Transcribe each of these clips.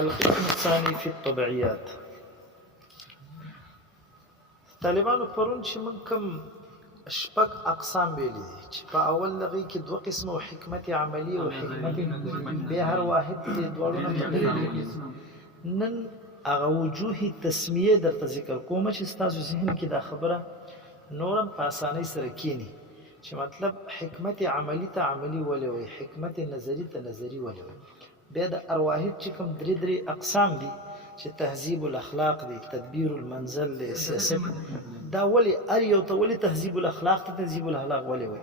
القسم الثاني في الطبيعيات. طالبانو پرون چې من کوم شپږ اقسام ویلي دي چې په اول لغې کې دوه قسمه حکمت عملی او حکمت به هر واحد دې دواړو نه مختلف. نن هغه وجوه تسمیه درته ذکر کوم چې ستاسو ذهن کې دا خبره نورم په اسانۍ سره کینی چې مطلب حکمت عملی ته عملی ولې وي، حکمت نظری ته نظری ولې وي. بیا د ارواحد چې کوم درې اقسام دي چې تهذیب الاخلاق دی، تدبیر المنزل دی، سیاست دا ولې ار یو ته ولې تهذیب الاخلاق ته تهذیب الاخلاق ولې وي،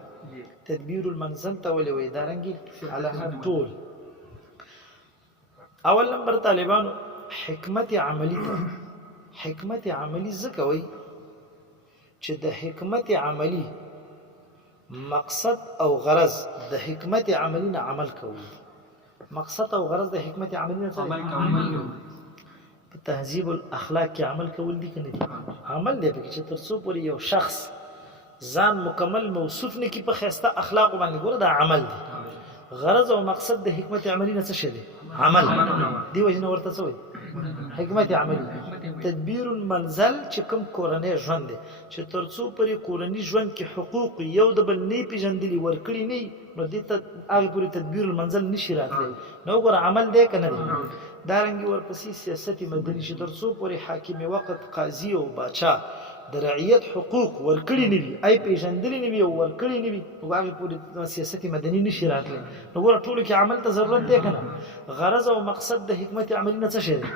تدبیر المنزل ته ولې وي، دا رنګي علامات ټول. اول نمبر طالبانو حکمت عملی ته حکمت عملی ځکه وي چې د حکمت عملی مقصد او غرض د حکمت عملی نه عمل کوي. مقصد او غرض د حکمت عملی نه عمل کوي. په تهذیب الاخلاق کې عمل کول دي کنه دي عمل دی پکې چې تر څو پورې یو شخص ځان مکمل موصوف نه کی په خسته اخلاق باندې ګوره دا عمل دی. غرض او مقصد د حکمت عملی نه څه شي دی؟ عمل دی. وجنه ورته څه وایي؟ حکمت عملی. تدبیر المنزل چې کوم کورنۍ ژوند دی چې تر څو پورې کورنۍ ژوند کې حقوق یو د بل نه پیژندلي ورکړي نه نو دې ته هغه پورې تدبیر المنزل نشي راتلی. نو ګوره عمل دی کنه دی. دارنګي ورپسې سیاست مدني چې تر څو پورې حاکم وقت قاضي او باچا د رعیت حقوق ورکړي نه وي، ای پیژندلي نه وي او ورکړي نه وي، نو هغه پورې سیاست مدني نشي راتلی. نو ګوره ټولو کې عمل ته ضرورت دی کنه. غرض او مقصد د حکمت عملی نه څه شی دی؟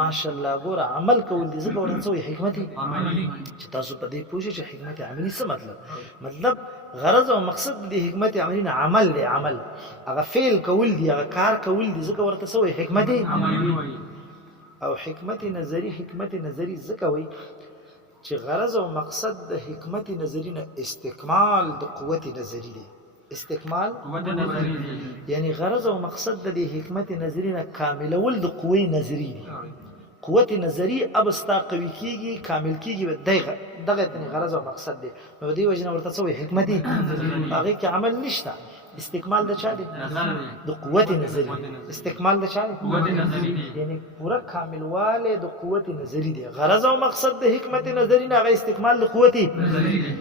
ماشاءالله ګوره عمل کول دي. ځکه ورته څه وایي؟ حکمت عملی. چې تاسو په دې پوه شئ چې حکمت عملی څه مطلب غرض او مقصد د حکمت عملی نه عمل دی. عمل هغه فعل کول دي، هغه کار کول دي. ځکه ورته څه وایي؟ حکمت عملی. او حکمت نظری ځکه وایي چې غرض او مقصد د حکمت نظری نه استکمال د قوت نظری دی. استکمال قوت نظری دی، یعنی غرض او مقصد د حکمت نظری نه کاملول د قوی نظری دی. قوت نظری اب استا قوی کیږي، کامل کیږي، دغه غرض او مقصد دی. نو دی وجنه ورته څه وایي؟ حکمت هغه کې عمل نشته. استکمال د چا دی؟ د قوت نظری. استکمال د چا دی؟ قوت نظری دی، یعنی پورا کاملواله د قوت نظری دی. غرض او مقصد د حکمت نظری نه هغه استکمال د قوت نظری دی.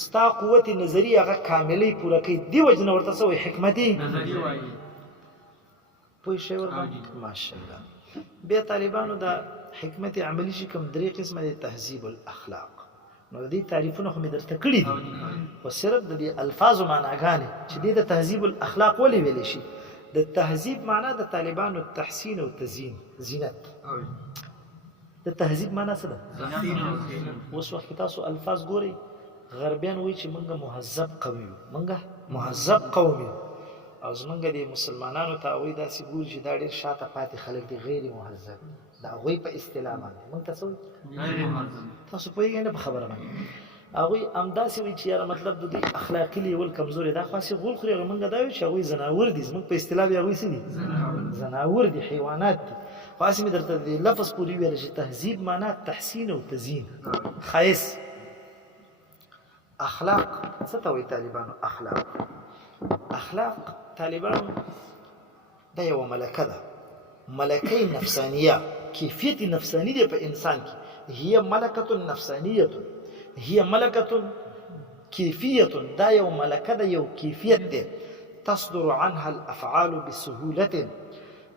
ستا قوت نظری هغه کاملی پورا کوي. دی وجنه ورته څه وایي؟ حکمت نظری وایي. پوه شئ ورته؟ ماشاءالله. بیا طالبانو دا حکمت عملی چې کوم درې قسمه دي تهذیب الاخلاق. نو د دې تعریفونه خو مې درته کړي دي، خو صرف د دې الفاظو معناګانې چې دې د تهذیب الاخلاق ولې ویلی شي. د تهذیب معنا د طالبانو تحسین او تزیین، زینت. د تهذیب معنا څه ده؟ اوس وخت تاسو الفاظ ګورئ، غربیان وایي چې موږ مهذب قوم یو، موږ مهذب قوم یو، او زمونږ د مسلمانانو ته هغوی داسې ګوري چې دا ډېر شاته پاتې خلک دي، غیر مهذب. د هغوی په اصطلاح باندې موږ ته څه وایي؟ غیر مهذب. تاسو پوهېږئ نه په خبره باندې؟ هغوی همداسې وایي چې یاره مطلب د دوی اخلاقي لیول کمزوري دا خو هسې غول خوري. هغه موږ دا وایو چې هغوی زناور دي. زموږ په اصطلاح بیا هغوی څه دي؟ زناور دي، حیوانات دي. خو هسې مې درته د لفظ پورې وویله چې تهذیب معنا تحسین او تزیین، ښایست. اخلاق څه ته وایي طالبانو؟ اخلاق طالبانو دا یوه ملکه ده، ملکه نفسانیه، کیفیت نفسانی دی په انسان کې. هي ملکه نفسانیه، هي ملکه کیفیه. دا یو ملکه ده، یو کیفیت دی. تصدر عنها الافعال بسهوله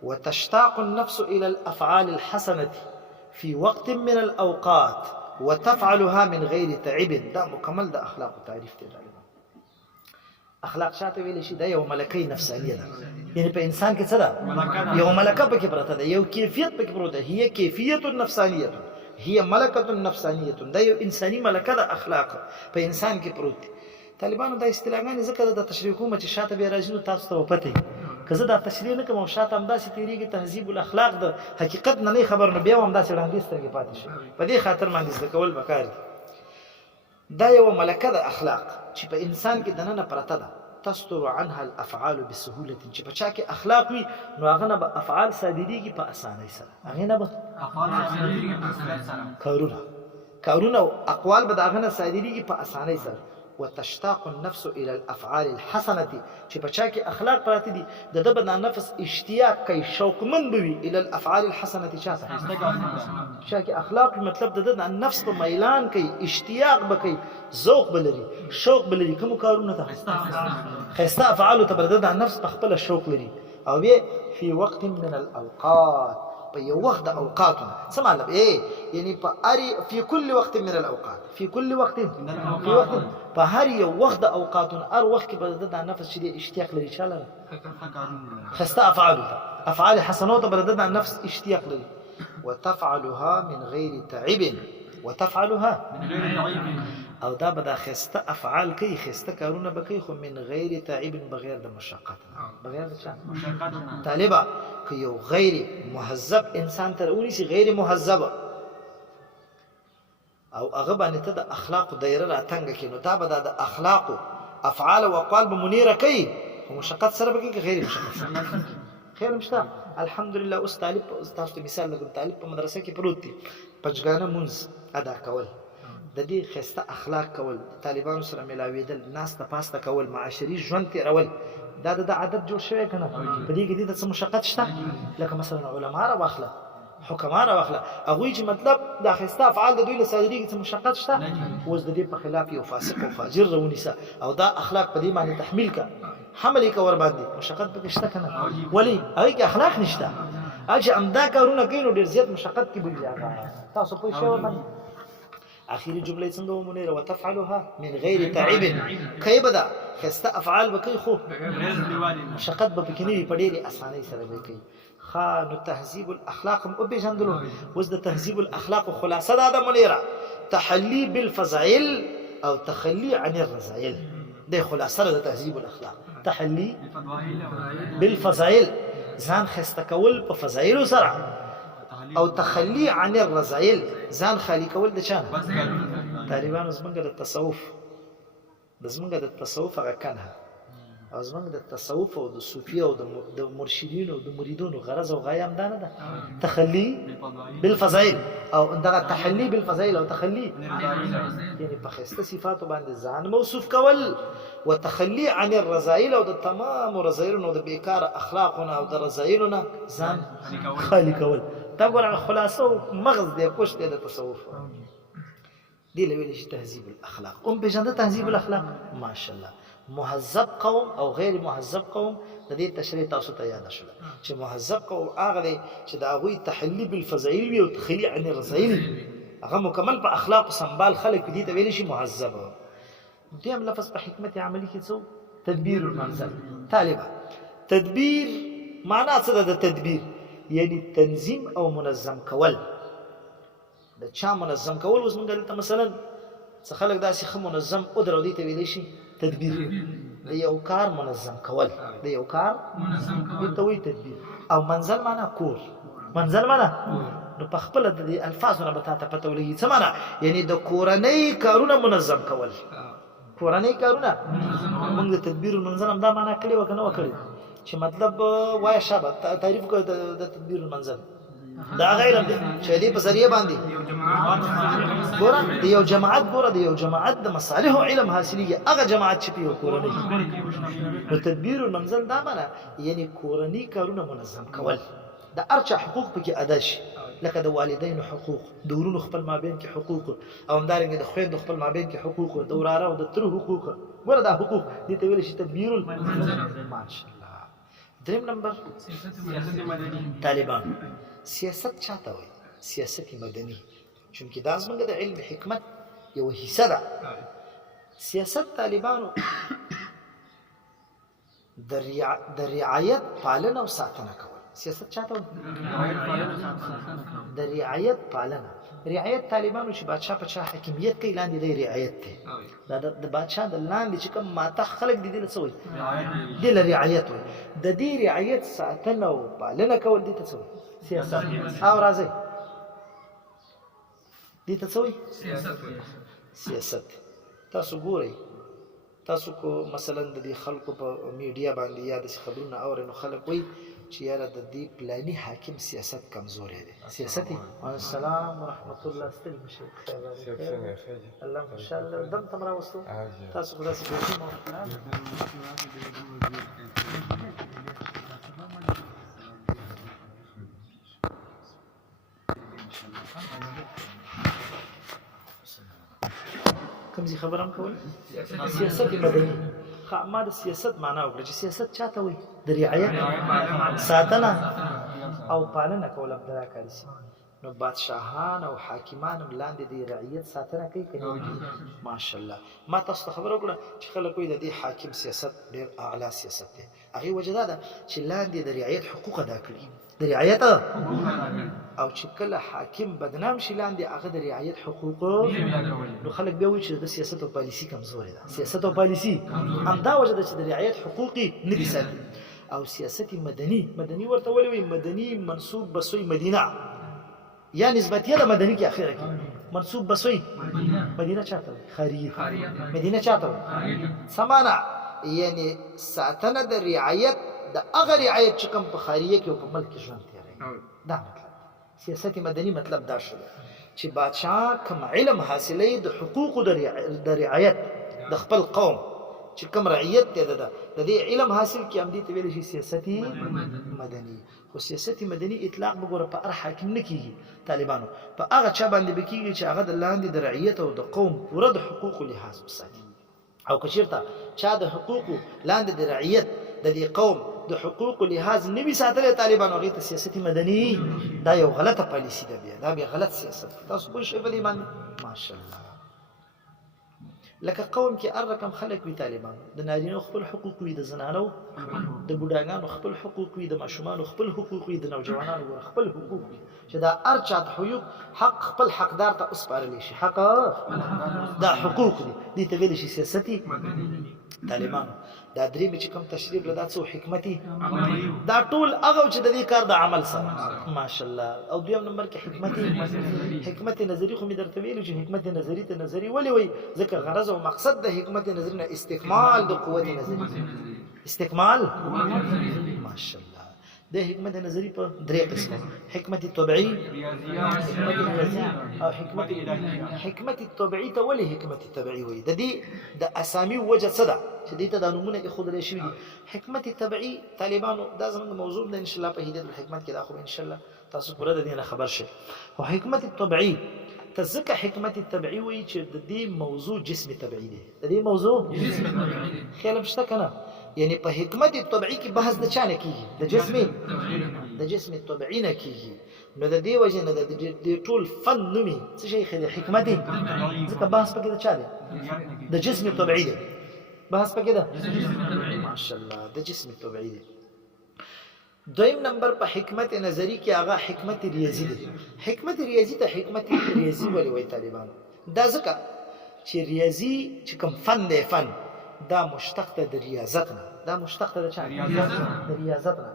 وتشتاق النفس الى الافعال الحسنه في وقت من الاوقات وتفعلها من غیر تعب. دا مکمل د اخلاق تعریف دی. اخلاق شاته ویل شي دا یو ملکه نفسانیه ده، یعنی په انسان کې څه ده؟ یو ملکه پکې پرته ده، یو کیفیت پکې پروت ده. هي کیفیت نفسانیه، هي ملکه نفسانیه. دا یو انساني ملکه ده، اخلاق په انسان کې پروت دي. طالبانو دا اصطلاحګانې ځکه د تشریح کومه چې شاته بیا راځي نو تاسو ته پته وي. که زه دا تشریح نه کوم او شاته همداسې تېرېږي تهذیب الاخلاق د حقیقت نه نه خبر، نو بیا هم همداسې وړاندې سترګې پاتې شي. په دې خاطر باندې زده کول پکار دي. دا یو ملکه ده اخلاق چې په انسان کې دننه پرته ده. تصدر عنها الافعال بسهوله، چې په چا کې اخلاق وي نو هغه نه به افعال صادریږي په اسانۍ سره. هغې نه به کارونه او اقوال به د هغه نه صادریږي په اسانۍ سره. وتشتاق النفس الى الافعال الحسنه چې په چا کې اخلاق پراته دي د د بدن نفس اشتیاق کوي شوقمن بوي الى الافعال الحسنه چاته چا کې اخلاق مطلب د نفس په میلان کوي اشتیاق بکوي ذوق بلري شوق بلري کوم کارونه ته خسته افعال ته د نفس په خپل شوق لري او في وقت من الاوقات په یو وخت د اوقاتونه څه مطلب یعنی په في كل وقت من الاوقات في كل وقت په هر یو وخت د اوقاتونه هر وخت کې به د نفس چې اشتیاق لري چاله خسته افعال حسنات به د نفس اشتیاق لري وتفعلها من غير تعب وتفعلها من غير تعب او دا به د خسته افعال کوي خسته کارونه به کوي خو من غیر تعب بغیر د مشقت بغیر د چا مشقت طالبه که یو غیر مهذب انسان تر ونیسي غیر مهذب او هغه باندې ته د اخلاق دایره راتنګ کې نو دا به د اخلاق افعال او اقوال به منیره کوي خو مشقت سره به کوي غیر مشقت خیر مشته الحمدلله اوس طالب تاسو ته مثال لګم طالب په مدرسه کې پروت دی پنځګانه منځ ادا کول د دې خسته اخلاق کول طالبانو سره ملاویدل ناس ته پاسته کول معاشري ژوند تیرول دا د عادت جوړ شوی کنه په دې کې د څه مشقت شته لکه مثلا علما را واخله حکما را واخله هغه چې مطلب د خسته افعال د دوی له صدرې کې څه مشقت شته اوس د دې په خلاف یو فاسق او فاجر رونیسه او دا اخلاق په دې باندې تحمیل کا حمل کا ور باندې مشقت پکې شته کنه ولی هغه کې اخلاق نشته اجه امدا کارونه کوي نو ډیر زیات مشقت کې بيځه تاسو په شو باندې اخیری جمله څنګه ومنه وتفعلها من غیر تعب کیف دا خسته افعال بکې خو مشقت به پکې نه په ډېری اسانۍ سره بکې خان تهذيب الاخلاق او بجندلو وز د تهذيب الاخلاق خلاصه دا منيره تحلي بالفضائل او تخلي عن الرذائل ده خلاصه د تهذيب الاخلاق تحلي بالفضائل ځان خسته کول په فضایل سره او تخلي عن الرذائل ځان خالی کول د چا طالبانو زمونږ د تصوف هغه کنه او زمونږ د تصوف او د صوفیه او د مرشدینو او د مریدونو غرض او غایه هم دا نه ده تخلي بالفضائل او دغه تحلي بالفضائل او تخلي یعنی په خسته صفاتو باندې ځان موصوف کول وتخلي عن الرذائل او د تمام رذائلونو د بیکار اخلاقونو او د رذائلونو ځان خالی کول دا ګوره خلاصه او مغز دی پوښت دی د تصوف دی لویل شي تهذیب الاخلاق په جنده تهذیب الاخلاق ماشاءالله مهذب قوم او غیر مهذب قوم د دې تشریح تاسو ته یاد شول چې مهذب قوم هغه دی چې د هغه تحلی بالفضائل وي او تخلی عن الرذائل هغه مکمل په اخلاق او سنبال خلق دي ته ویل شي مهذب دیم لفظ په حکمت عملی کې څو تدبیر المنزل طالبه تدبیر معنا څه ده د تدبیر یعنی تنظیم او منظم کول د چا منظم کول اوس موږ دلته مثلا څه خلک داسې خو منظم او درو دي ته ویل شي تدبیر د یو کار منظم کول د یو کار منظم کول ته وی تدبیر او منزل معنا کور منزل معنا نو په خپل د الفاظونو به تاسو پته ولګي څه معنا یعنی د کورنۍ کارونه منظم کول کورنۍ کارونه موږ د تدبیر منظم هم دا معنا کړی وکنه وکړي چې مطلب وای شابه تعریف کو د تدبیر المنزل دا غیر دی چې دې په ذریعہ باندې ګوره د یو جماعت د مصالح او علم حاصلېږي هغه جماعت چې په کورنۍ نو تدبیر المنزل دا معنا یعنی کورنۍ کارونه منظم کول د ارچا حقوق پکې ادا شي لکه د والدینو حقوق د ورونو خپل مابین کې حقوق او همدارنګه د خويندو خپل مابین کې حقوق د وراره او د تر حقوق ګوره دا حقوق دي ته ویل شي تدبیر المنزل ماشاءالله دریم نمبر سیاست مدني طالبان سیاست چاته وي سیاست مدني چونکه دا زموږ د علم حکمت یو حصہ ده سیاست طالبانو د رعایت پالنه او ساتنه کول سیاست چاته وي د رعایت پالنه رعایت طالبانو چې بادشاہ په چا حاکمیت کوي لاندې د رعایت ته د بادشاہ د لاندې چې کوم ماته خلق دي د څه وي د رعایت وي د دې رعایت ساتنه او پالنه کول دي ته څه وي سیاست او راځي دي ته څه وي سیاست تاسو ګورئ تاسو کو مثلا د دې خلکو په میډیا باندې یا د خبرونه اورئ نو خلک وایي چې یاره د دې پلاني حاکم سیاست کمزوری دی سیاست السلام ورحمت الله ستړي مشئ الله ماشاءالله دم تم راوستو تاسو خو داسې بیخي مو کوم ځای خبرم کول سیاست مدني ما د سیاست معنا وکړه چې سیاست چاته وایي د رعایت ساتنه او پالنه کول هم د دا کار شي نو بادشاهان او حاکمان هم لاندې د رعیت ساتنه کوي که ماشاءالله ما تاسو ته خبره وکړه چې خلک وایي د دې حاکم سیاست ډېر اعلی سیاست دی هغې وجه دا ده چې لاندې د رعایت حقوق ادا کړي د رعایت او چې کله حاکم بدنام شي لاندې هغه د رعایت حقوق نو خلک بیا وایي چې د سیاست او پالیسي کمزورې ده سیاست او پالیسي همدا وجه ده چې د رعایت حقوق یې نه دي ساتي او سیاست مدني ورته ولې وایي مدني منسوب بسوی مدینه یا نسبتیه د مدني کې اخره کې منسوب بسوی مدینه چاته وایي خاریه مدینه چاته وایي سمانه یعنی ساتنه د رعایت د هغه رعایت چې کوم په خاریه کې او په ملک کې ژوند تېروي دا مطلب سیاست مدني مطلب دا شو چې بادشاه کوم علم حاصلوي د حقوقو د رعایت د خپل قوم چې کوم رعیت دی د دې علم حاصل کړي همدې ته ویلی شي سیاست مدني خو سیاست مدني اطلاق به ګوره په هر حاکم نه کېږي طالبانو په هغه چا باندې به کېږي چې هغه د لاندې د رعیت او د قوم پوره د حقوقو لحاظ وساتي او که چېرته چا د حقوقو لاندې د رعیت د دې قوم د حقوقو لحاظ نه وي ساتلی طالبانو هغې ته سیاست مدني دا یو غلطه پالیسي ده بیا دا بیا غلط سیاست تاسو پوه شئ په دې باندې ماشاءالله لکه قوم کې هر رقم خلک وي طالبانو د نارینو خپل حقوق وي د زنانو د بوډاګانو خپل حقوق وي د ماشومانو خپل حقوق وي د نوجوانانو خپل حقوق وي چې دا هر چا د حقوق حق خپل حقدار ته وسپارلی شي حق دا حقوق دي دې ته ویلی شي سیاستي طالبانو دا درېیمې چې کوم تشریف له دا څه حکمتي دا ټول هغه چې د دې کار د عمل سره ماشاءالله او دویم نمبر کې حکمت نظري خو مې درته ویلو چې حکمت نظري ته نظري ولې وایي ځکه غرض او مقصد د حکمت نظري نه استکمال د قوت نظري استکمال ماشاءالله د حکمت نظري په درې قسمه حکمت طبيعي حکمت ریاضي او حکمت طبيعي ته ولې حکمت طبيعي وایي د دې د اسامي وجه څه ده چې دې ته دا نومونه ایښودلی شوي دي حکمت طبيعي طالبانو دا زموږ موضوع ده انشاءالله په هدایت الحکمت کې دا خو انشاءالله تاسو پوره د دې نه خبر شئ خو حکمت طبيعي ته ځکه حکمت طبيعي وایي چې د دې موضوع جسم طبيعي دی د دې موضوع خیال هم شته که نه یعنی په حکمت طبيعي کې بحث د چا نه کېږي د جسم طبيعي نه کېږي نو د دې وجې نه د ټول فن نومي څه شی ښه دی حکمت ځکه بحث پکې د چا دی د جسم طبيعي دی بحث پکې ده ماشاءالله د جسم طبيعي دی دویم نمبر په حکمت نظری کې هغه حکمت ریاضي دی حکمت ریاضي ته حکمت ریاضي ولې وایي طالبانو دا ځکه چې ریاضي چې کوم فن دی فن دا مشتق ده د ریاضت نه دا مشتق ده د چا د ریاضت نه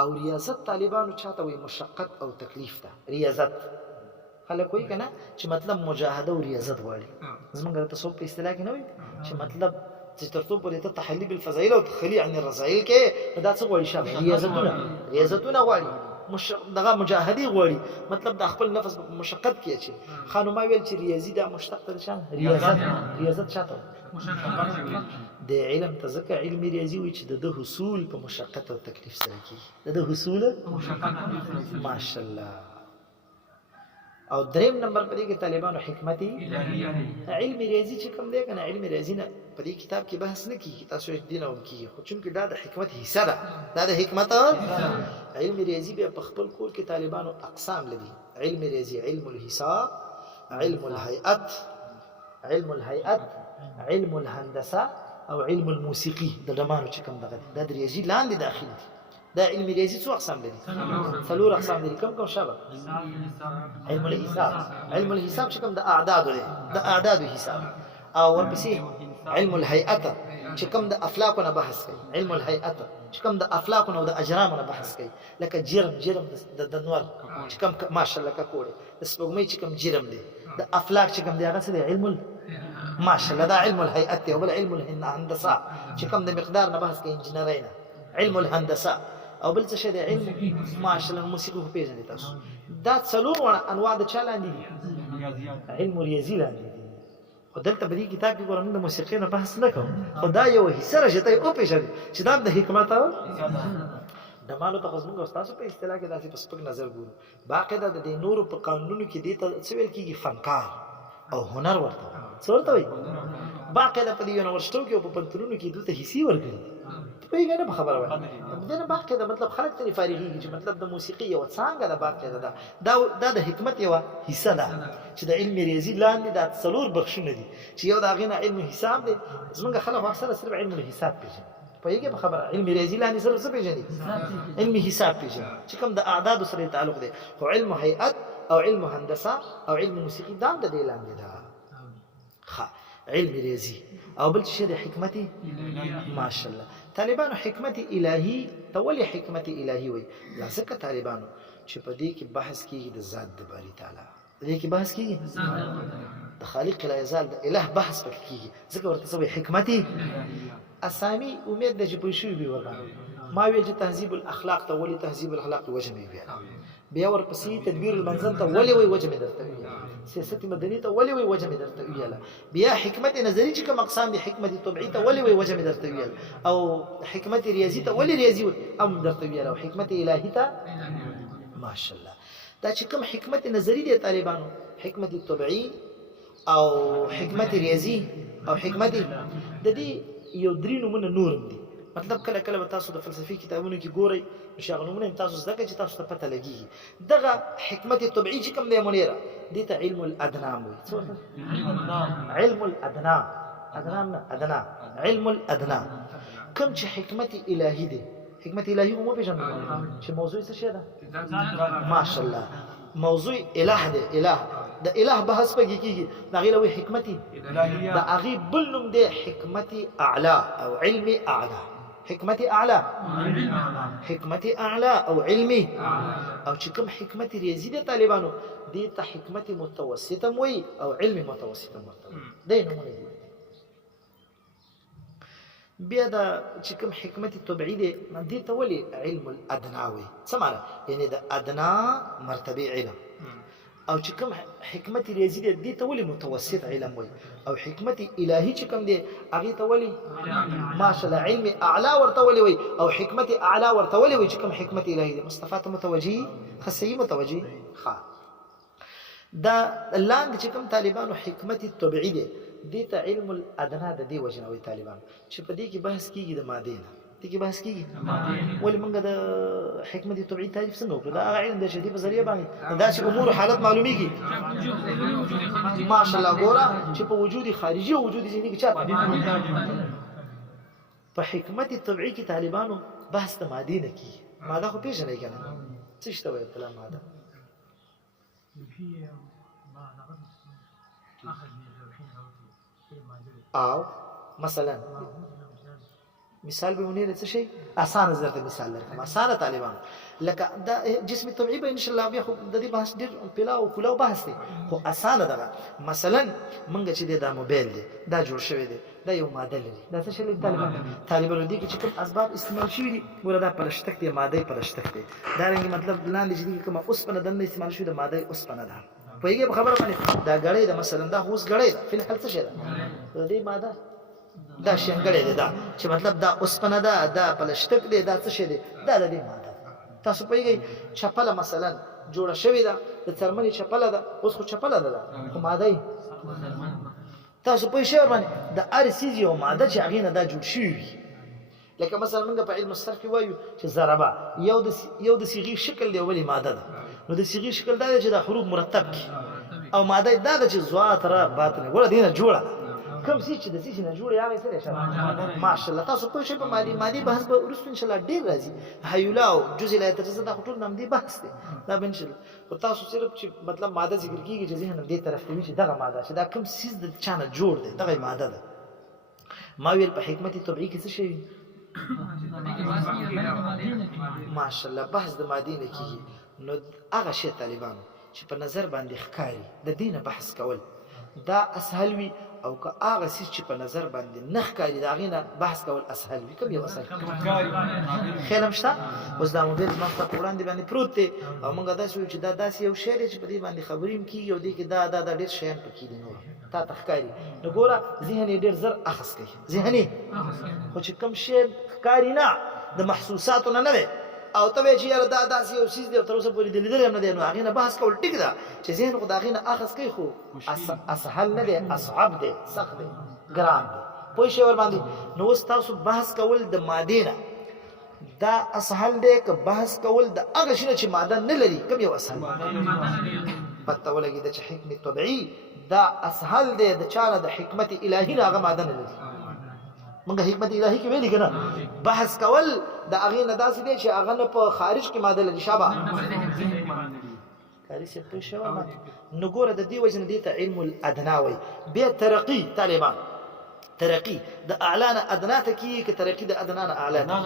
او ریاضت طالبانو چاته وایي مشقت او تکلیف ده ریاضت خلک وایي که نه چې مطلب مجاهده او ریاضت غواړي زموږ د تصوف په اصطلاح کې نه وایي چې مطلب چې تر څو پورې ته تحلي بالفضایل او تخلي عن الرذایل کې دا څه غواړي شابه ریاضتونه غواړي دغه مجاهدي غواړي مطلب د خپل نفس په مشقت کې اچي خانو ما ویل چې ریاضي دا مشتق ده شان ریاضت چاته د علم ته ځکه علمي ریاضي وایي چې د حصول په مشقت او تکلیف سره کېږي د حصول ماشاءالله او دریم نمبر په دې کې طالبانو حکمتي علمي ریاضي چې کوم دی که نه علمي ریاضي نه په دې کتاب کې بحث نه کېږي تاسو یې دې نه هم کېږي خو چونکې دا د حکمت حصه ده دا د حکمت علمي ریاضي بیا په خپل کور کې طالبانو اقسام لري علمي ریاضي علم الحساب علم الهيئات علم الهندسه او علم الموسیقي د ډمانو چې کوم دغه دا د ریاضي لاندې داخلي دي دا علم ریاضي څو اقسام لري څلور اقسام لري کوم شابه علم الحساب چې کوم د اعداد دی د اعداد حساب او ورپسې علم الهيئات چې کوم د افلاک نه بحث کوي علم الهيئات چې کوم د افلاک او د اجرام نه بحث کوي لکه جرم د نور چې کوم ماشاءالله کا کوړي د سپوږمۍ چې کوم جرم دی د افلاک چې کوم دی هغه څه دی علم ماشاءالله دا علم الهيئات او بل علم الهندسه چې کوم د مقدار نه بحث کوي انجنیري نه علم الهندسه او بل څه شی د علم ماشاءالله موسیقي په پیژنې تاسو دا څلور انواع د چا لاندې دي علم ریاضي لاندې دي خو دلته په دې کتاب کې ګورم د موسیقي نه بحث نه کوم خو دا یو حصه راځي او پیژنې چې دا د حکمت د مالو ته خصمو استادو په اصطلاح کې داسې په سپک نظر ګورو باقاعده د نورو په قانونو کې دي ته څه ویل کېږي فنکار او هنر ورته څه ورته وایي باقاعده په دې یونیورسيټو کې او په پنترونو کې دوی ته حصي ورکړي په یې نه خبره وایي دنه باقاعده مطلب خلک ته فارغيږي چې مطلب د موسیقي یو څنګه د باقاعده دا د حکمت یو حصہ ده چې د علم ریاضي لاندې د څلور بخښونه دي چې یو د غینه علم حساب دی زمونږ خلک اکثره صرف علم الحساب پیژني په یوه خبره علم ریاضي لاندې سره څه پیژني علم حساب پیژني چې کوم د اعداد سره تعلق دی خو علم هيئت او علم هندسه او علم موسیقي دا د دې لاندې ده ښه علم ریاضي او بل شي د حکمت ماشاءالله طالبانو حکمت الهی تولي حکمت الهی وي ځکه طالبانو چې په دې کې بحث کیږي د ذات د باری تعالی په دې کې بحث کیږي د خالق لا یزال د اله بحث پکې کیږي ځکه ورته سوې حکمت اسامي امید د جپوي شوی به ورغله ما ویل چې تهذیب الاخلاق ته ولي تهذیب الاخلاق وجه می بیا ورپسې تدبیر المنزل ته ولي وي وجه می درته سیاست مدني ته ولي وي وجه می درته ویاله بیا حکمت نظری چې کوم اقسام دي حکمت طبيعي ته ولي وي وجه می درته ویاله او حکمت ریاضي ته ولي ریاضي ام درته ویاله او حکمت الهی ته ماشاءالله دا چې کوم حکمت نظری دي طالبانو حکمت طبيعي او حکمت ریاضي او حکمت د دې یو درې نمونه نورم دي مطلب کله کله تاسو د فلسفي کتابونو کې ګورئ شغلونه تاسو زده چې تاسو ته پته لګیږي دغه حکمت طبيعي چې کوم دی مونیره دي ته علم الادنام وي علم الادنام ادنا علم الادنام کوم چې حکمت الهي دی حکمت الهي مو پیژنئ چې موضوع څه شي ده ماشاءالله موضوع اله دی اله د اله بحث پکې کیږي دا غیله حکمت الهیه دا اغي بل نوم دی حکمت اعلى او علم اعلى حکمت اعلى حکمت اعلى او علمي او چې کوم حکمت ریاضي د طالبانو دي ته حکمت متوسطه وي او علم متوسطه مرتبه دی نمونه دي بیا دا چې کوم حکمت طبيعي دي ته ولي علم الادنى وي څه معنی یعنی د ادنا مرتبه علم او چې کوم حکمت ریاضي دي ته ولي متوسط علم وي او حکمت الهي چې کوم دي هغه ته ولي ماشاءالله علم اعلى ورته ولي وي او حکمت اعلى ورته ولي وي چې کوم حکمت الهي دي مصطفات متوجي خاصي متوجي ښه دا لاند چې کوم طالبانو حکمت طبيعي دي ته علم الادنى د دې وجنوي طالبان چې په دې کې بحث کیږي د ماده نه دې کې بحث کیږي ولې موږ د حکمت طبيعي تعریف څنګه وکړو دا علم د شدي په ذریعہ باندې دا چې امور حالت معلومیږي ماشاءالله ګوره چې په وجود خارجي او وجود ذهني کې چا په حکمت طبيعي کې طالبانو بحث د ماده نه کیږي ماده خو پیژنې کنه څه شته وایي په ماده او مثلا مثال به ونی څه شي اسانه زرته مثال لرم اسانه طالبان لکه دا جسم طبيعي به ان شاء الله بیا خو د دې بحث ډیر پلاو کلاو بحث دی خو اسانه ده مثلا منګه چې دا موبایل دی دا جوړ شوی دی دا یو ماده لري دا څه شي طالبان دي چې کوم اسباب استعمال شوی دي ګوره دا پلشتک دی ماده پلشتک دی دا رنګ مطلب لاندې چې کوم اوس په دنه استعمال شوی د ماده اوس په نه ده په یوه خبره باندې دا غړې ده مثلا دا اوس غړې ده په الحال څه شي ده دې ماده دا شنګړې ده چې مطلب دا اوسپنه ده دا پلشتک دی دا څه شي دی دا د دې ماده تاسو پوهیږئ چپله مثلا جوړه شوې ده د څرمنې چپله ده اوس خو چپله ده خو ماده تاسو پوه شئ باندې د هر څیز یو ماده چې هغې نه دا جوړ شوي وي لکه مثلا موږ په علم الصرف کې وایو چې ضربه یو د صیغې شکل دی ولې ماده ده نو د صیغې شکل دا دی چې دا حروف مرتب کړي او ماده دا ده چې ضاد را باطنه ګوره دې نه جوړه کوم څه چې د څه نه جوړ یا څه ده ماشاءالله تاسو په شی په مادي بحث به ورسره ان شاء الله ډیر راځي حیولا او جزء لا تجزا دا ټول نام دی بحث دی دا به ان شاء الله او تاسو صرف چې مطلب ماده ذکر کیږي چې ذهن دې طرف ته وي چې دغه ماده چې دا کوم څه د چانه جوړ دی دغه ماده ده ما ویل په حکمت طبيعي کې څه شي ماشاءالله بحث د ماده نه کیږي نو هغه شی طالبانو چې په نظر باندې ښکاری د دینه بحث کول دا اسهل وي او که هغه څه چې په نظر باندې نه ښکاري د هغې نه بحث کول اسهل وي. کوم یو اسهل خیال هم شته؟ اوس دا موبایل زما په وړاندې باندې پروت دی او موږ داسې وایو چې دا داسې یو شی دی چې په دې باندې خبرې هم کېږي او دې کې دا ډېر شیان پکې دي نور تا ته ښکاري. نو ګوره ذهن یې ډېر زر اخذ کوي ذهني، خو چې کوم شی ښکاري نه د محسوساتو نه نه دی او ته وایې چې یاره دا داسې یو څیز دی او تر اوسه پورې دې لیدلی هم نه دی، نو هغې نه بحث کول ټیک ده چې ذهن خو د هغې نه اخذ کوي، خو اسهل نه دی، اصعب دی، سخت دی، ګران دی. پوه شئ ورباندې؟ نو اوس تاسو بحث کول د مادې نه دا اسهل دی که بحث کول د هغه شي نه چې ماده نه لري؟ کوم یو اسهل؟ پته ولګېده چې حکمت طبیعي دا اسهل دی د چا نه؟ د حکمت الهي نه هغه ماده نه لري. موږ حکمت الهي کې ویلي که نه بحث کول د هغې نه داسې دی چې هغه نه په خارج کې ماده لري. شابه کاري صاحب پوه شوی نو ګوره د دې وجې نه دې ته علم الادنا وایي. بیا ترقي طالبان ترقي د اعلی نه ادنا ته کېږي که ترقي د ادنا نه اعلی ته؟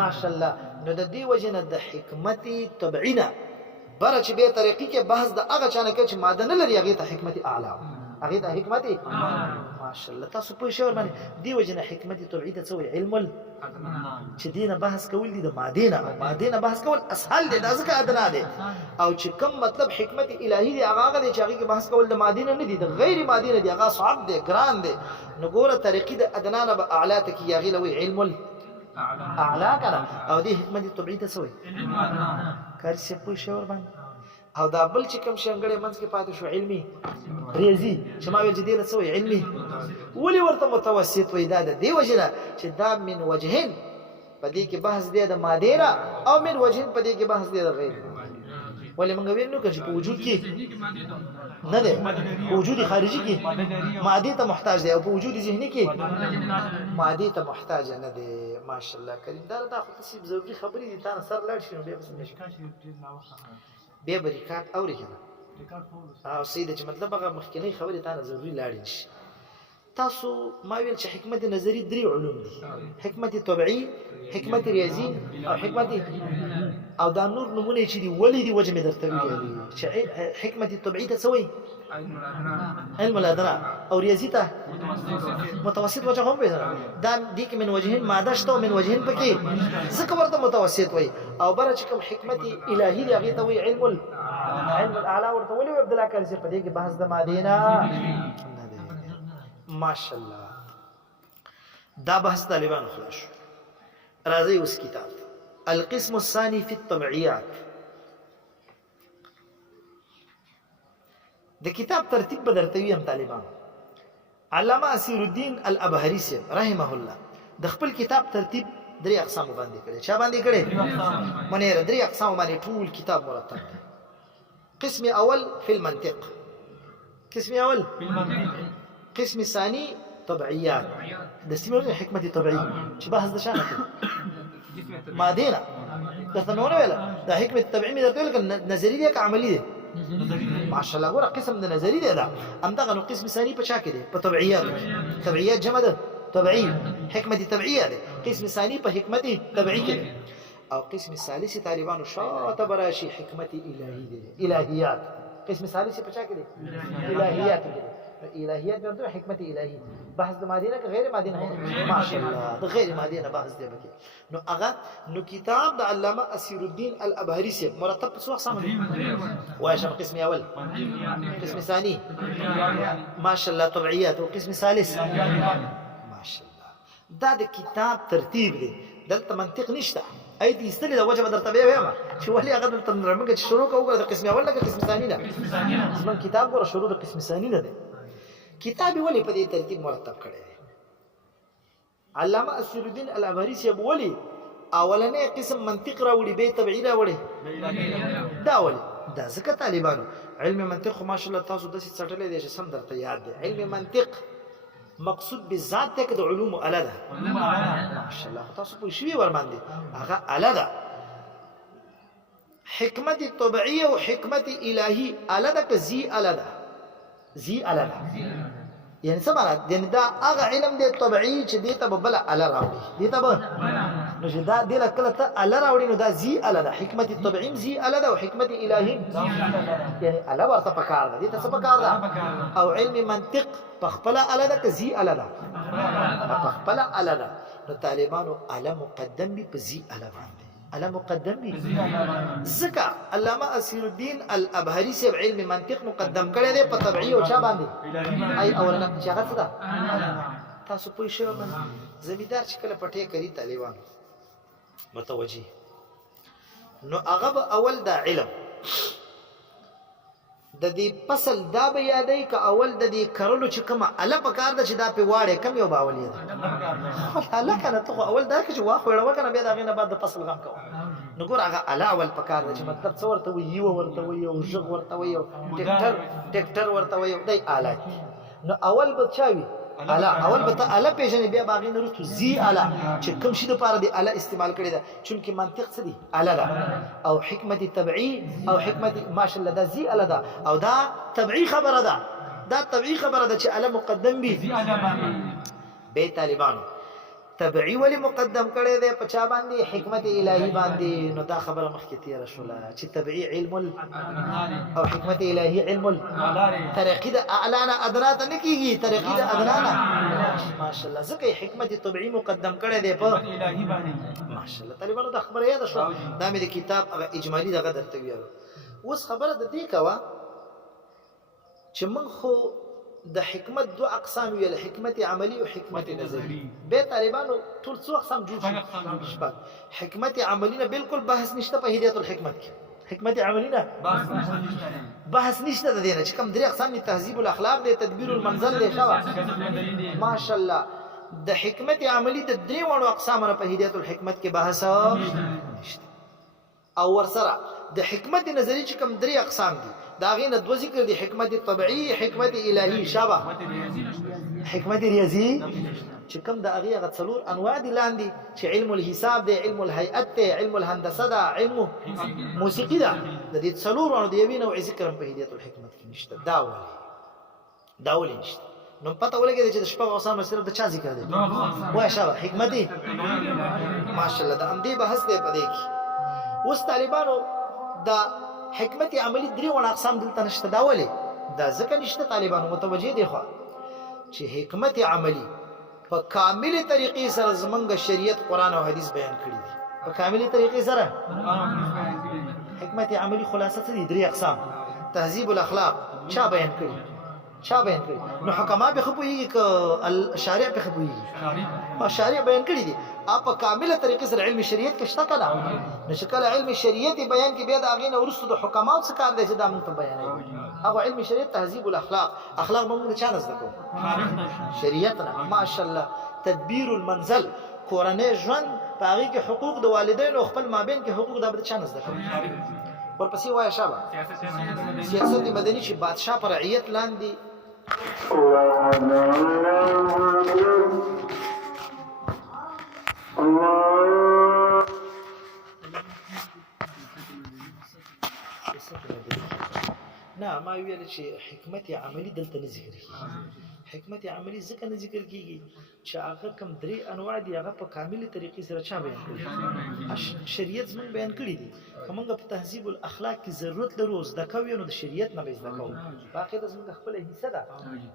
ماشاءالله. نو د دې وجې نه د حکمت طبعي نه بره چې بیا ترقي کې بحث د هغه چا نه کوي چې ماده نه لري، هغې ته حکمت اعلی، هغې ته حکمت ماشاءالله. تاسو پوه شئ ورباندې؟ دې وجې نه حکمت طبعي ته څه وایي؟ علم چې دې نه بحث کول دي د مادې نه، او مادې نه بحث کول اسهل دی، دا ځکه ادنا دی. او چې کوم مطلب حکمت الهي دی هغه دی چې هغې کې بحث کول د مادې نه نه دي، د غیر مادې نه دي، هغه صعب دی، ګران دی. نو ګوره ترقي د ادنا نه به اعلی ته کېږي، هغې له وایي علم الاعلی که نه؟ او دې حکمت طبعي ته څه وایي؟ کاري صاحب پوه شئ ورباندې؟ او دا بل چې کوم شانګړی منځ کې پاتې شو علمي ریاضي چې ما ویل چې دې له څه وایي علمي، ولې ورته متوسط وایي؟ دا د دې وجې نه چې دا من وجهین په دې کې بحث دی د مادې نه او من وجهین په دې کې بحث دی د غیر. ولې موږ ویل نو که چې په وجود کې نه دی، په وجود خارجي کې مادې ته محتاج دی او په وجود ذهني کې مادې ته محتاج نه دی. ماشاءالله کریم دا خو تصیب ضروري خبرې دي، تا نه سر لاړ شي نو بیا بیا به ریکارډ اوري که نه؟ او صحیح ده چې مطلب هغه مخکینۍ خبرې تا نه ضروري لاړې نه شي. تاسو ما ویل چې حکمت نظري 3 علوم دي، حکمت طبعي، حکمت ریاضي او حکمت، او دا نور نمونه چې دي ولې دي وجه مې درته ویلي چې حکمت طبعي ته څه وایي؟ علم الادنا. او ریاضي ته متوسط وجه هم پیژنه. دا دې کې من وجهین ماده شته او من وجهین پکې ځکه ورته متوسط وایي. او بره چې کوم حکمت الهي دی هغې ته وایي علم الاعلی. ورته ولې وایي عبدالله کاري صاحب؟ په دې کې بحث د مادې نه دی. ماشاءالله دا بحث طالبانو خلاص شو. راځئ اوس کتاب ته. القسم الثاني في الطبعيات. د کتاب ترتیب به درته ویم طالبانو. علامه اسیر الدین الابهري صاحب رحمه الله د خپل کتاب ترتیب 3 اقسام باندې کړی. چا باندې کړی؟ منیره 3 اقسام باندې ټول کتاب مرتب دی. قسم اول في المنطق، قسم اول في المنطق، قسم ثاني طبعيات د سیمه حکمت طبيعي چې بحث د شانه کوي ماده نه درته نو ویل دا حکمت طبيعي مې درته ویل نظری دی که عملی دی؟ ماشاءالله ګوره قسم د نظری دی دا همدغه نو قسم ثاني په چا کې دی؟ په طبعيات. طبعيات جمع ده طبيعي، حکمت طبيعيه ده. قسم ثاني په حکمت طبيعي کې دی. او قسم ثالث طالبانو شاته براشي حکمت الهي دی، الهیات. قسم ثالث په چا کې دی؟ الهیات کې دی. الهیات ورته حکمت الهی بحث د مادي نه غیر مادي نه ماشاءالله د غیر مادي نه بحث دی بکی. نو هغه نو کتاب د علامه اسیر الدین الابهري سے مرتب په څو اقسام دي؟ وایشه قسم اول، قسم ثاني ماشاءالله طبيعيات، او قسم ثالث ماشاءالله. دا د کتاب ترتیب دی. دلته منطق نشته. اې دې استلې د وجه بدر طبيعي وایم چې ولې هغه دلته رمګه شروع کوو د قسم اول لکه قسم ثاني نه. زمون کتاب ګوره شروع د قسم ثاني نه دی. کتاب ولې په دې ترتیب مرتب کړی دی؟ علامه اسیر الدین الابهري صاحب ولې اولنې قسم منطق راوړي به طبيعي راوړي؟ دا ولې؟ دا ځکه طالبانو علم منطق خو ماشاءالله تاسو داسې څټلې دی چې سم درته یاد دی. علم منطق مقصود بالذات ته د علوم اله ده ماشاءالله تاسو پوه شوي ور باندې هغه اله ده. حکمت طبيعيه او حکمت الهي اله ده که زی اله ده؟ زی اله ده یعنی څه معنا یعنی دا هغه علم دی طبيعي چې دې ته به بله اله راوړي دې ته به نو چې دا دې له کله ته اله راوړي نو دا زی اله ده حکمت طبيعي زی اله ده او حکمت الهي یعنی اله ورته پکار ده دې ته څه پکار ده او علم منطق په خپله اله ده که زی اله ده په خپله اله ده نو طالبانو اله مقدم وي په زی اله باندې اله مقدم وي ځکه علامه اسیر الدین الابهري صاحب علم منطق مقدم کړی دی په طبيعي او چا باندې ای اولنه چې هغه څه ده تاسو پوه شئ زمیندار چې کله پټې کوي طالبانو متوجي نو هغه اول دا علم د دې فصل دا به یادای ک اول د دې کرلو چې کومه اله پکار ده چې دا په واړې کم یو باول یې ده الله کنه ته اول دا چې واخ وړه کنه بیا دا غینه بعد د فصل غم کوه نو ګور هغه اله اول پکار ده چې مطلب څه ورته وي یو ورته وي او ژغ ورته وي او ټیکټر ورته وي دای آلات نو اول به چاوي اله اول به ته اله پیژنې بیا باغې نه رسو زی اله چې کوم شي د پاره دی اله استعمال کړی ده چونکه منطق څه دی اله ده او حکمت طبيعي او حکمت ماشاءالله ده زی اله ده او دا طبيعي خبره ده دا طبيعي خبره ده چې اله مقدم وي زی اله باندې به طالبانو طبيعي ولی مقدم کړی دی په چا باندې حکمت الهي باندې نو دا خبره مخکې تیر شوله چې طبيعي علم او حکمت الهي علم طریقې د اعلی نه ادنا ته نه کیږي طریقې د ادنا نه ماشاءالله ځکه حکمت طبيعي مقدم کړی دی په الهي باندې ماشاءالله طالبانو دا خبره یاد شو دا مې د کتاب هغه اجمالی دغه درته ویلو اوس خبره د دې کوه چې موږ خو د حکمت دو اقسام ویل حکمت عملی او حکمت نظری به طالبانو ټول څو اقسام جوړ شي حکمت عملی نه بالکل بحث نشته په هدایت الحکمت کې حکمت عملی نه بحث نشته د دې نه چې کوم درې اقسام دي تهذیب الاخلاق دي تدبیر المنزل دي شوا ماشاءالله د حکمت عملی د درې وړو اقسام په هدایت الحکمت کې بحث نشته او ورسره د حکمت نظری چې کوم درې اقسام دي دا غینه دو ذکر دي حکمت طبيعي حکمت الهي شابه حکمت ریاضی چې کوم د هغه غڅلور انواع دي لاندې چې علم الحساب دی علم الهيئت دی علم الهندسه ده علم موسیقي ده د دې څلور او د یوې نوع ذکر په هدایت الحکمت کې نشته دا ولې نشته نو پته ولګی چې د شپږ اقسام صرف د چا ذکر دی وای شابه حکمت ماشاءالله دا هم دې بحث دی په دې کې اوس طالبانو دا حکمت عملی درې وړ اقسام دلته نشته دا ولې دا ځکه نشته طالبانو متوجه دي خو چې حکمت عملی په کامل طریقې سره زمونږ شریعت قرآن او حدیث بیان کړی دي په کامل طریقې سره حکمت عملی خلاصه څه دي درې اقسام تهذیب الاخلاق چا بیان کړی نو حکما به خپويږي ک شارع به خپويږي شارع بیان کړی دي په کامله طریقې سره علم شریعت کې شته کله نو شکل علم شریعت بیان کې بیا د اغینه ورسره د حکماو څخه کار دی چې دا موږ ته بیانوي هغه علم شریعت تهذیب الاخلاق اخلاق موږ چا نزد کو شریعتنا ماشاءالله تدبیر المنزل کورنۍ ژوند په هغه کې حقوق د والدین او خپل مابین کې حقوق د چا نزد کو ورپسې وایي شابه سیاست مدني چې بادشاه پر رعیت لاندې نه ما ویل چې حکمت عملی دلته نه ذکر کیږي حکمت عملی ځکه نه ذکر کیږي چې هغه کوم درې انواع دي هغه په کامله طریقې سره چا بیان کړي شریعت زموږ بیان کړی دي کومه په تهذیب الاخلاق کې ضرورت لرو زده کوو نو د شریعت نه زده کوو باقي د زموږ خپل حصہ ده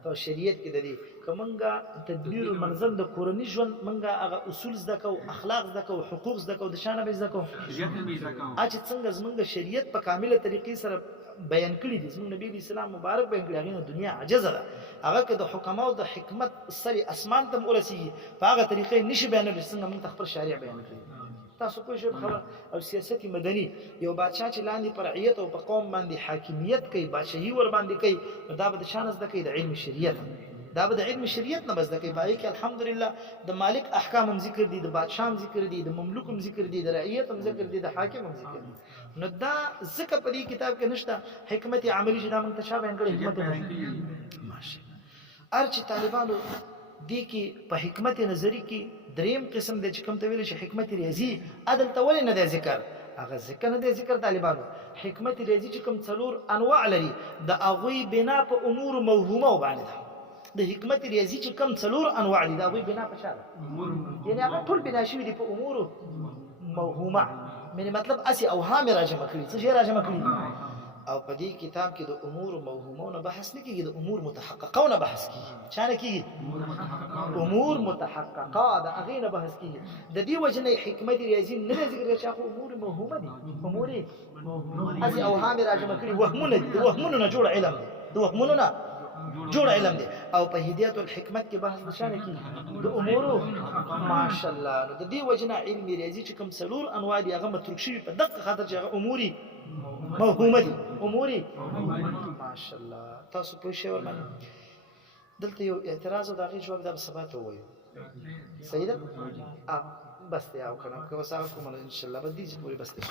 په شریعت کې د دې کومه تدبیر المنظم د کورنۍ ژوند منګه هغه اصول زده کوو اخلاق زده کوو حقوق زده کوو د شانه به زده کوو شریعت نه زده کوو اچ څنګه زموږ شریعت په کامله طریقې سره بیان کړی دي زموږ نبی اسلام مبارک بیان کړی هغه دنیا عجز ده هغه که د حکماو د حکمت سری اسمان ته ورسیږي په هغه طریقې نشي بیانول څنګه موږ خپل شریع بیان کړی تاسو پوه شئ خبره او سیاست مدني یو بادشاہ چې لاندې پر رعیت او په قوم باندې حاکمیت کوي بادشاہي ور باندې کوي دا به د شان زده کوي د علم شریعت دا به د علم شریعت نه بس د کوي باقي الحمدلله د مالک احکام هم ذکر دي د بادشاہ هم ذکر دي د مملوک هم ذکر دي د رعیت هم ذکر دي د حاکم هم ذکر دي نو دا ذکر په دې کتاب کې نشته حکمت عملی چې دا موږ ته چا بیان کړی حکمت ماشاءالله ارچ طالبانو دي کې په حکمت نظری کې دریم قسم د چې کوم ته ویل شي حکمت ریاضی عدل تول نه دی ذکر هغه ذکر نه دی ذکر طالبانو حکمت ریاضی چې کوم څلور انواع لري د اغوی بنا په امور موهومه باندې د حکمت ریاضی چې کم څلور انواع دي دا وی بنا په شاده یعنی هغه ټول بنا شوی دي په امور موهومه معنی مطلب اسی اوهام راجمه کړی څه شی راجمه کړی او په دې کتاب کې د امور موهومونه بحث نه کیږي د امور متحققونه بحث کیږي چانه کیږي امور متحققه دا اغینه بحث کیږي د دې وجنه حکمت ریاضی نه ذکر چې امور موهومه دي امور اسی اوهام راجمه کړی وهمونه دي وهمونه نه جوړ علم د وهمونه نه جوړ علم دی او په هدایت الحکمت کې بحث نشانه کیږي د امور ماشاءالله نو د دې وجنه علم ریاضی چې کوم څلور انواع دي هغه متروک شوی په دقه خاطر چې هغه اموري موهومه دي اموري ماشاءالله تاسو په شی ورمنه دلته یو اعتراض او دغه جواب د سبات وایو صحیح ده بس ته او کنه که وسه کوم ان شاء الله بدی چې پوری بس ته